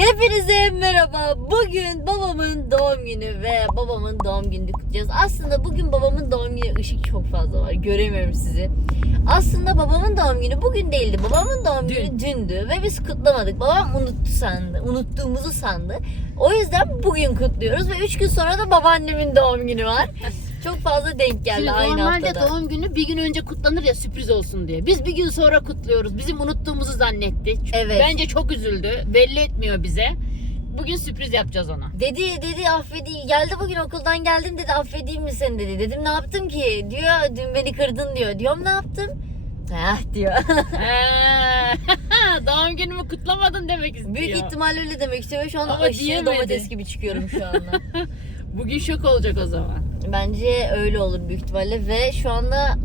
Hepinize merhaba. Bugün babamın doğum günü ve babamın doğum gününü kutlayacağız. Aslında bugün babamın doğum günü ışık çok fazla var. Göremiyorum sizi. Aslında babamın doğum günü bugün değildi. Babamın doğum günü dündü ve biz kutlamadık. Babam unuttu sandı. Unuttuğumuzu sandı. O yüzden bugün kutluyoruz ve 3 gün sonra da babaannemin doğum günü var. Çok fazla denk geldi Şimdi aynı normalde haftada. doğum günü bir gün önce kutlanır ya sürpriz olsun diye. Biz bir gün sonra kutluyoruz. Bizim unuttuğumuzu zannetti. Çünkü Evet. Bence çok üzüldü. Belli etmiyor bize. Bugün sürpriz yapacağız ona. Dedi dedi affedeyim. Geldi bugün okuldan geldim dedi affedeyim mi seni dedi. Dedim ne yaptım ki? Diyor dün beni kırdın diyor. Diyorum ne yaptım? Heh diyor. Ee, doğum günümü kutlamadın demek istiyor. Büyük ihtimal öyle demek istiyor. Şu anda Ama aşırı diyemedi. domates gibi çıkıyorum şu anda. Bugün şok olacak o zaman. Bence öyle olur büyük ihtimalle ve şu anda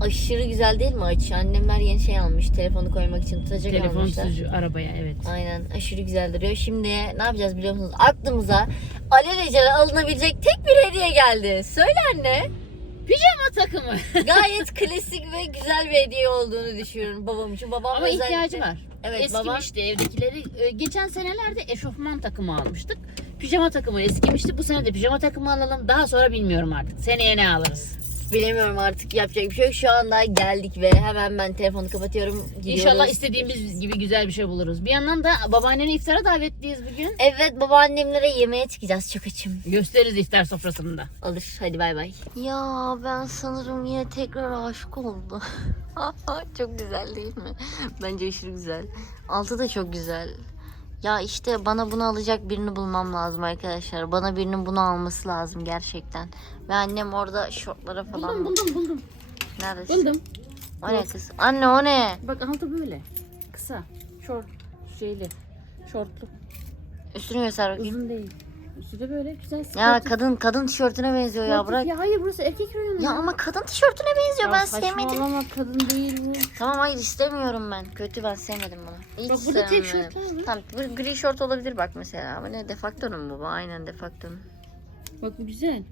aşırı güzel değil mi açı? Annemler yeni şey almış. Telefonu koymak için tutacak Telefon almışlar. tutucu arabaya evet. Aynen aşırı güzel duruyor. Şimdi ne yapacağız biliyor musunuz? Aklımıza alelacele alınabilecek tek bir hediye geldi. Söyle anne. Pijama takımı. Gayet klasik ve güzel bir hediye olduğunu düşünüyorum babam için. Babam Ama özellikle- ihtiyacı var. Evet babam Eskimişti evdekileri. Ee, Geçen senelerde eşofman takımı almıştık. Pijama takımı eskimişti. Bu sene de pijama takımı alalım. Daha sonra bilmiyorum artık. Seneye ne alırız? bilemiyorum artık yapacak bir şey yok. Şu anda geldik ve hemen ben telefonu kapatıyorum. Gidiyoruz. İnşallah istediğimiz gibi güzel bir şey buluruz. Bir yandan da babaanneni iftara davetliyiz bugün. Evet babaannemlere yemeğe çıkacağız. Çok açım. Gösteririz iftar sofrasında. Olur hadi bay bay. Ya ben sanırım yine tekrar aşık oldum. çok güzel değil mi? Bence aşırı güzel. Altı da çok güzel. Ya işte bana bunu alacak birini bulmam lazım arkadaşlar. Bana birinin bunu alması lazım gerçekten. Ve annem orada şortlara falan... Buldum buldum buldum. Neredesin? Buldum. O ne kız? Anne o ne? Bak altı böyle. Kısa. Şort. Şeyli. Şortlu. Üstünü göster bakayım. Uzun değil. Üstü de böyle güzel. Ya sportif. kadın kadın tişörtüne benziyor ya bırak. Ya hayır burası erkek reyonu. Ya ama kadın tişörtüne benziyor Ya ben sevmedim. saçmalama kadın değil bu. Tamam hayır istemiyorum ben. Kötü ben sevmedim bunu. Hiç Bak burada tek şortlar var. Tamam bir gri şort olabilir bak mesela. Ama ne defaktonun bu? bu? Aynen defakton. Bak bu güzel.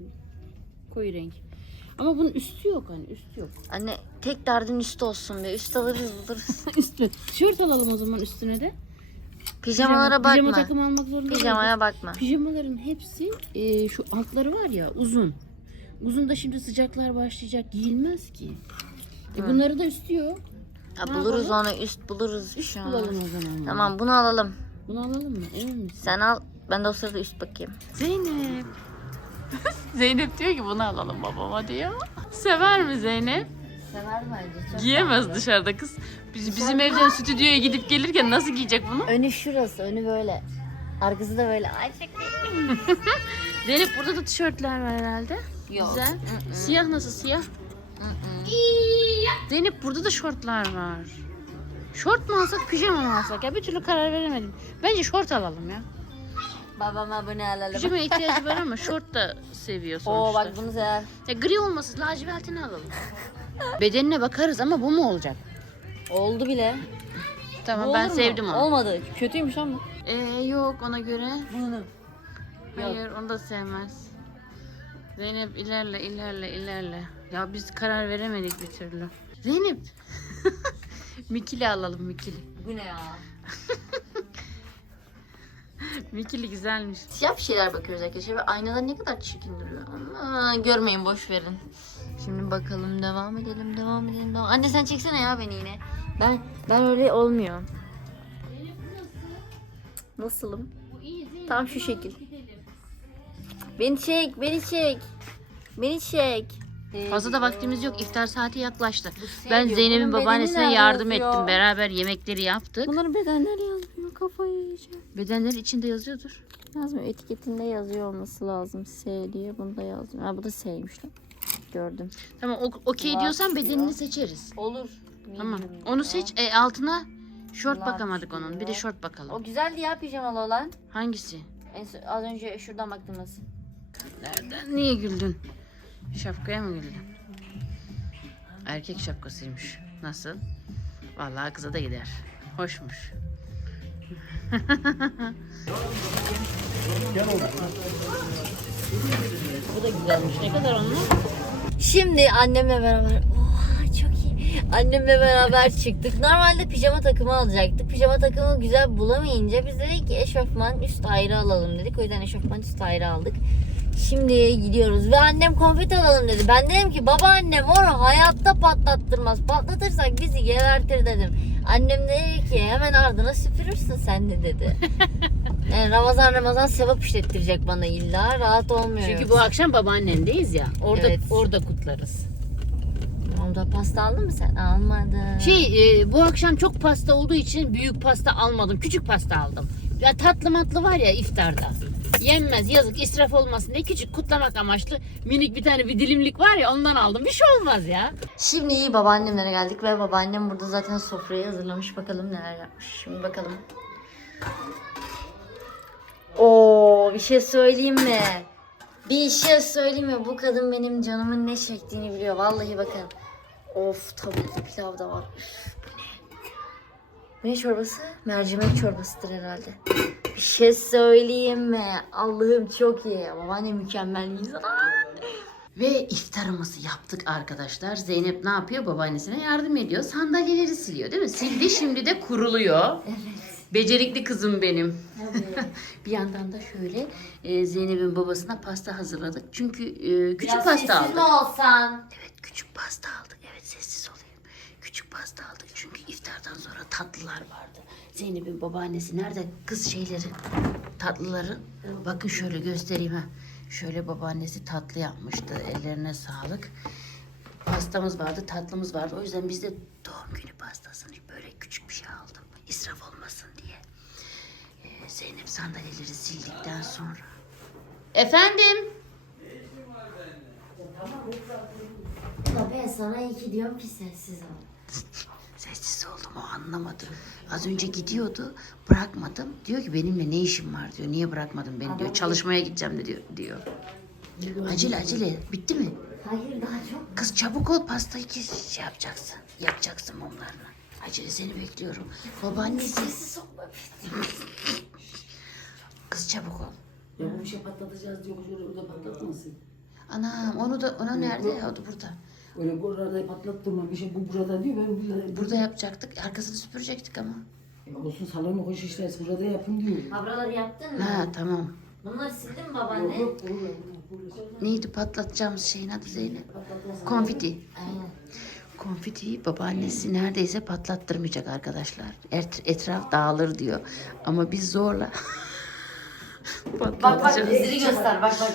Koyu renk. Ama bunun üstü yok hani üstü yok. Anne tek derdin üstü olsun be. Üst alırız buluruz. üstü. Tişört alalım o zaman üstüne de. Pijamalara Pijama- Pijama bakma. takımı almak zorunda değiliz. Pijamaya bakma. Pijamaların hepsi e, şu altları var ya uzun. Uzun da şimdi sıcaklar başlayacak giyilmez ki. E, Hı. bunları da üstü yok. Ya Ne buluruz yapalım? onu üst buluruz. Üst şey bulalım o zaman. Tamam bunu alalım. Bunu alalım mı? Emin misin? Sen al. Ben de o sırada üst bakayım. Zeynep. Zeynep diyor ki bunu alalım babama diyor. Sever mi Zeynep? Sever bence. Çok Giyemez dışarıda kız. Biz, bizim evden stüdyoya gidip gelirken nasıl giyecek bunu? Önü şurası. Önü böyle. Arkası da böyle. Ay çok Zeynep burada da tişörtler var herhalde. Yok. Güzel. Mm-mm. Siyah nasıl siyah? Zeynep burada da şortlar var. Şort mu alsak pijama mı alsak ya bir türlü karar veremedim. Bence şort alalım ya. Babama bunu alalım. Pijama ihtiyacı var ama şort da seviyor sonuçta. Oo bak bunu sever. Ya gri olmasın lacivertini alalım. Bedenine bakarız ama bu mu olacak? Oldu bile. Tamam Bu ben olur mu? sevdim onu. Olmadı. Kötüymüş ama. Ee, yok ona göre. Bunu. Hayır onu da sevmez. Zeynep ilerle ilerle ilerle. Ya biz karar veremedik bir türlü. Zeynep. Mikili alalım mikili. Bu ne ya? Mikili güzelmiş. Siyah bir şeyler bakıyoruz arkadaşlar ve aynada ne kadar çirkin duruyor. Ama görmeyin boş verin. Şimdi bakalım devam edelim devam edelim devam. Anne sen çeksene ya beni yine. Ben ben öyle olmuyor. Nasılım? Tam şu şekil. Beni çek, beni çek. Beni çek. Fazla da vaktimiz yok. İftar saati yaklaştı. Ben. Zeynep'in babaannesine yardım yazıyor? ettim. Beraber yemekleri yaptık. Bunların bedenleri yazmıyor. Kafayı yiyeceğim. Bedenleri içinde yazıyordur. Yazmıyor. Etiketinde yazıyor olması lazım. S diye. Bunda yazmıyor. Ha bu da S'ymiş lan. Gördüm. Tamam o- okey diyorsan diyor. bedenini seçeriz. Olur. Tamam. Onu seç. E, altına şort bakamadık onun. Bir de diyor. şort bakalım. O güzeldi ya pijamalı olan. Hangisi? En son- az önce şuradan baktığımız. Nereden? Niye güldün? Şapkaya mı güldün? Erkek şapkasıymış. Nasıl? Vallahi kıza da gider. Hoşmuş. Bu da güzelmiş. Ne kadar onlar? Şimdi annemle beraber. Oha çok iyi. Annemle beraber çıktık. Normalde pijama takımı alacaktık. Pijama takımı güzel bulamayınca biz dedik ki eşofman üst ayrı alalım dedik. O yüzden eşofman üst ayrı aldık. Şimdi gidiyoruz ve annem konfeti alalım dedi. Ben dedim ki babaannem onu hayatta patlattırmaz. Patlatırsak bizi gebertir dedim. Annem dedi ki hemen ardına süpürürsün sen de dedi. Yani Ramazan Ramazan sevap işlettirecek bana illa. Rahat olmuyor. Çünkü bu akşam babaannendeyiz ya. Orada Evet. orada kutlarız. Orada pasta aldın mı sen? Almadın. Şey e, bu akşam çok pasta olduğu için büyük pasta almadım. Küçük pasta aldım. Ya tatlı matlı var ya iftarda. Yenmez yazık israf olmasın diye küçük kutlamak amaçlı minik bir tane bir dilimlik var ya ondan aldım. Bir şey olmaz ya. Şimdi iyi babaannemlere geldik ve babaannem burada zaten sofrayı hazırlamış. Bakalım neler yapmış. Şimdi bakalım. Oo bir şey söyleyeyim mi? Bir şey söyleyeyim mi? Bu kadın benim canımın ne çektiğini biliyor. Vallahi bakın. Of tavuklu pilav da var. Üf, bu ne? Bu ne çorbası? Mercimek çorbasıdır herhalde. Bir şey söyleyeyim mi? Allah'ım çok iyi. Babaannem mükemmel bir insan. Ve iftarımızı yaptık arkadaşlar. Zeynep ne yapıyor? Babaannesine yardım ediyor. Sandalyeleri siliyor değil mi? Sildi şimdi de kuruluyor. Evet. Becerikli kızım benim. Tabii. Bir yandan da şöyle e, Zeynep'in babasına pasta hazırladık. Çünkü e, küçük Biraz pasta aldık. olsan? Evet küçük pasta aldık. Evet sessiz olayım. Küçük pasta aldık çünkü iftardan sonra tatlılar vardı. Zeynep'in babaannesi nerede kız şeyleri tatlıları? Bakın şöyle göstereyim ha. Şöyle babaannesi tatlı yapmıştı. Ellerine sağlık. Pastamız vardı, tatlımız vardı. O yüzden biz de doğum günü pastasını böyle küçük bir şey aldım. İsraf olmasın diye. Ee, Zeynep sandalyeleri sildikten sonra. Efendim? Ya ben sana iyi ki diyorum ki sessiz ol. Sessiz oldum o anlamadı. Az önce gidiyordu bırakmadım. Diyor ki benimle ne işim var diyor. Niye bırakmadın beni diyor. Çalışmaya gideceğim de diyor. diyor. Acele acele bitti mi? Hayır daha çok. Kız çabuk ol pastayı kes şey yapacaksın. Yakacaksın mumlarını. Acele seni bekliyorum. Babaannesi. Sessiz olma. Kız çabuk ol. Ya bu bir şey patlatacağız diyor. Şöyle orada patlatmasın. Anam onu da ona nerede? O da burada. Öyle burada patlattırma bir şey bu burada diyor. Ben burada, Burada yapacaktık. Arkasını süpürecektik ama. Ya olsun salonu koş işte burada yapın diyor. Habraları yaptın mı? Ha tamam. Bunları sildin mi babaanne? Yok burada. Neydi patlatacağımız şeyin adı Zeynep? Konfiti. Aynen. Konfitiyi babaannesi neredeyse patlattırmayacak arkadaşlar. Et- etraf dağılır diyor. Ama biz zorla Bak bak patlatacağız. göster. Bak bak.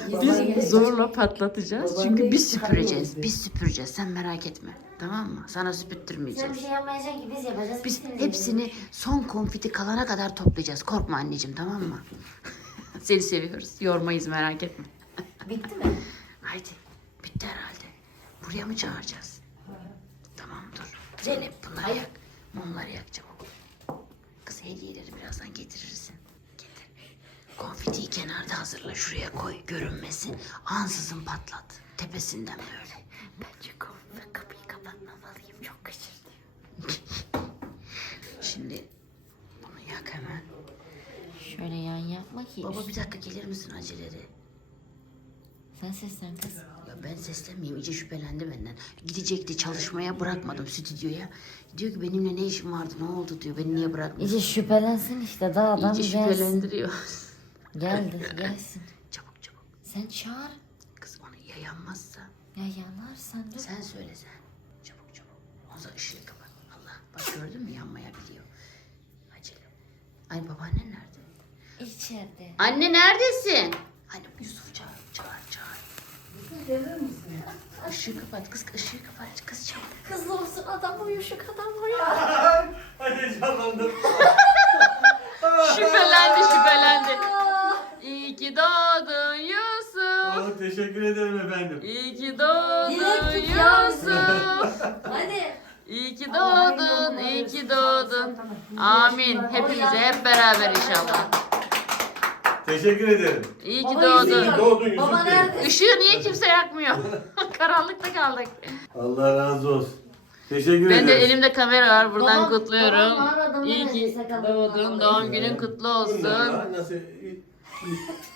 Biz zorla patlatacağız. Çünkü biz süpüreceğiz. Biz süpüreceğiz. Sen merak etme. Tamam mı? Sana Sen bir şey yapmayacaksın ki biz yapacağız. Biz Bütün hepsini son konfiti kalana kadar toplayacağız. Korkma anneciğim tamam mı? Seni seviyoruz. Yormayız merak etme. Bitti mi? Haydi. Bitti herhalde. Buraya mı çağıracağız? Zeynep bunları yak. Mumları yak çabuk. Kız hediyeleri birazdan getirirsin. Getir. Konfitiyi kenarda hazırla. Şuraya koy. Görünmesin. Ansızın patlat. Tepesinden böyle. Bence konfeti kapıyı kapatmamalıyım. Çok kaçırdı. Şimdi bunu yak hemen. Şöyle yan yapma ki. Baba bir dakika gelir misin aceleleri? Sen seslen kız. Ya ben seslenmeyeyim iyice şüphelendi benden. Gidecekti çalışmaya bırakmadım stüdyoya. Diyor ki benimle ne işin vardı ne oldu diyor beni niye bırakmadın? İyice şüphelensin işte daha adam İyice gelsin. şüphelendiriyor. Geldi gelsin. çabuk çabuk. Sen çağır. Kız onu yayanmazsa Ya yanarsan dur. sen söyle sen. Çabuk çabuk. O zaman ışığı kapat. Allah bak gördün mü yanmayabiliyor. Acele. Ay babaannen nerede? İçeride. Anne neredesin? Anne Yusuf çağır çağır çağır. Işığı kapat kız ışığı kapat kız çabuk. Kızlı olsun adam uyuyor şu kadar uyuyor. Hadi canlandım. Şüphelendi şüphelendi. İyi ki doğdun Yusuf. Oh, teşekkür ederim efendim. İyi ki doğdun Dilek tut ya. Yusuf. Hadi. İyi ki doğdun, iyi ki doğdun. Amin. Hepimize hep beraber inşallah. Teşekkür ederim. İyi ki Baba doğdun. izliyor. Doğdun Yusuf Baba Bey. nerede? Işığı niye kimse yakmıyor? Karanlıkta kaldık. Allah razı olsun. Teşekkür Ben de ederim. elimde kamera var. Buradan Babam- kutluyorum. babam var, adamın İyi ki doğdun. var. Doğum günün kutlu olsun. Nasıl?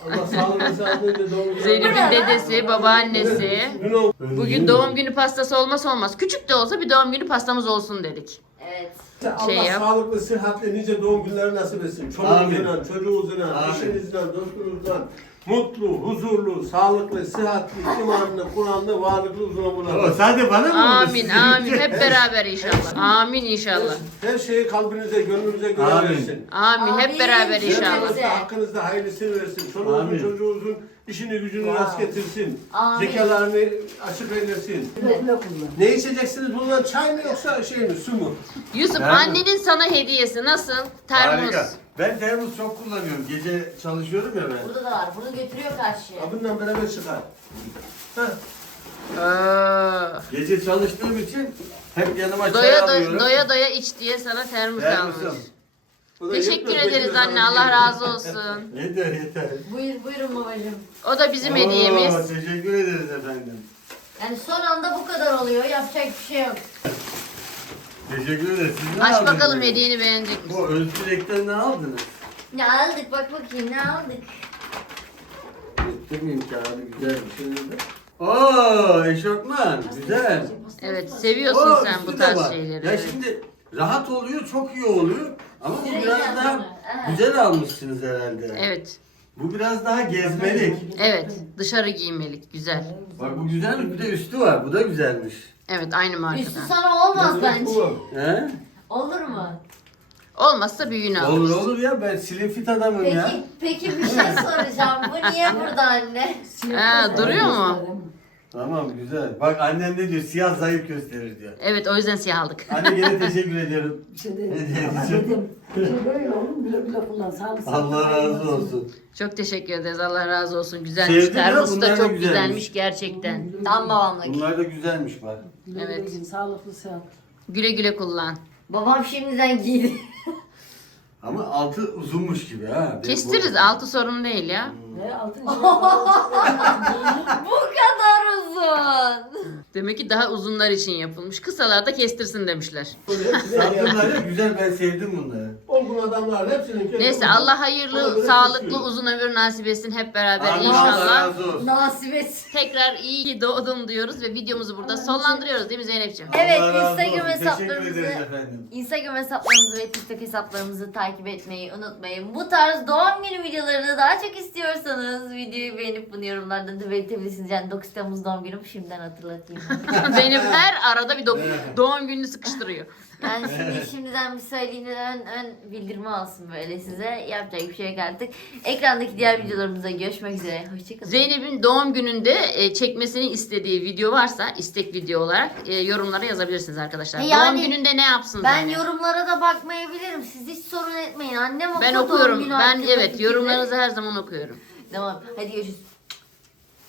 Allah sağlık sağlık doğum günü. Zeynep'in dedesi, babaannesi. Dün Bugün doğum günü pastası olmasa olmaz. Küçük de olsa bir doğum günü pastamız olsun dedik. Evet. Allah Şey yap. sağlıklı, sıhhatli, nice doğum günleri nasip etsin. Amin. Çoluğunuzla, çocuğunuzla, Amin. eşinizle, dostunuzla mutlu, huzurlu, sağlıklı, sıhhatli, imanlı, Kur'anlı, varlıklı, uzun ömürler. sadece bana mı? Amin, amin. Hep beraber inşallah. Amin inşallah. Her şeyi kalbinize, gönlünüze göre Amin. versin. Amin. Hep Amin. beraber inşallah. Hakkınızda, hakkınızda hayırlısını versin. Çoluğunuzun, Amin. çocuğunuzun işini gücünü rast getirsin. Amin. Zekalarını açık eylesin. Ne içeceksiniz bundan? Çay mı yoksa şey mi, su mu? Yusuf annenin sana hediyesi nasıl? Termos. Harika. Ben termos çok kullanıyorum. Gece çalışıyorum ya ben. Burada da var. Bunu götürüyor karşıya. Ha, Bundan beraber çıkar. Heh. Gece çalıştığım için hep yanıma çay Doya alıyorum. doya, doya doya iç diye sana termos almış. Termosum. Bu da Teşekkür ederiz anne. Allah razı olsun. Yeter yeter. Buyur, buyurun babacığım. O da bizim Oo, hediyemiz. Teşekkür ederiz efendim. Yani son anda bu kadar oluyor. Yapacak bir şey yok. Teşekkür ederiz. Siz ne Aç aldınız? bakalım hediyeni beğenecek misin? Bu Özgürlük'ten ne aldınız? Ne aldık? Bak bakayım ne aldık? Demeyeyim kağıdı güzelmiş. Oo eşofman güzel. Evet seviyorsun Oo, sen üstü bu de tarz var. şeyleri. Ya evet. şimdi rahat oluyor, çok iyi oluyor. Ama bu biraz daha evet. güzel almışsınız herhalde. Evet. Bu biraz daha gezmelik. Evet. Dışarı giymelik. Güzel. Bak bu güzelmiş, bir de üstü var. Bu da güzelmiş. Evet aynı Üstü markadan. sana olmaz bence. He? Olur mu? Olmazsa büyüğünü Olur alırız. olur ya ben slim fit adamım ya. Peki, peki bir şey soracağım. Bu niye burada anne? Ha, duruyor mu? Tamam güzel. Bak annem ne diyor? Siyah zayıf gösterir diyor. Evet o yüzden siyah aldık. Anne gene teşekkür ediyorum. Şimdi Ne diyeceğim? dedim. Şimdi böyle oğlum güle kullan. Allah razı olsun. Çok teşekkür ederiz. Allah razı olsun. Güzelmiş. Sevdim ya, Termos bunlar da da çok güzelmiş. güzelmiş gerçekten. Tam babamdaki. Bunlar da güzelmiş bak. Evet. Sağlıklı sıhhat. Güle güle kullan. Babam şimdiden giydi. Ama altı uzunmuş gibi ha. Benim Kestiririz. Altı sorun değil ya. Altın Bu kadar uzun. Demek ki daha uzunlar için yapılmış. Kısalar da kestirsin demişler. Sattılar ya güzel ben sevdim bunları. Olgun adamlar hepsinin Neyse Allah hayırlı, sağlıklı, uzun ömür nasip etsin hep beraber Allah inşallah. razı olsun. Nasip etsin. Tekrar iyi ki doğdum diyoruz ve videomuzu burada sonlandırıyoruz değil mi Zeynep'ciğim? Evet Allah razı Instagram olsun. Teşekkür hesaplarımızı ederiz efendim. Instagram hesaplarımızı ve TikTok hesaplarımızı takip etmeyi unutmayın. Bu tarz doğum günü videolarını daha çok istiyorsanız videoyu beğenip bunu yorumlarda da belirtebilirsiniz. Yani 9 Temmuz doğum günüm şimdiden hatırlatayım. Zeynep her arada bir do- doğum gününü sıkıştırıyor. Yani şimdi şimdiden bir söyleyeyim de ön, ön bildirme olsun böyle size. Yapacak bir şey yok artık. Ekrandaki diğer videolarımıza görüşmek üzere. Hoşçakalın. Zeynep'in doğum gününde e, çekmesini istediği video varsa istek video olarak e, yorumlara yazabilirsiniz arkadaşlar. Yani doğum gününde ne yapsın Ben Zeynep? yorumlara da bakmayabilirim. Siz hiç sorun etmeyin. Annem Ben okuyor doğum okuyorum. Ben evet yorumlarınızı her zaman okuyorum. Tamam. Hadi görüşürüz.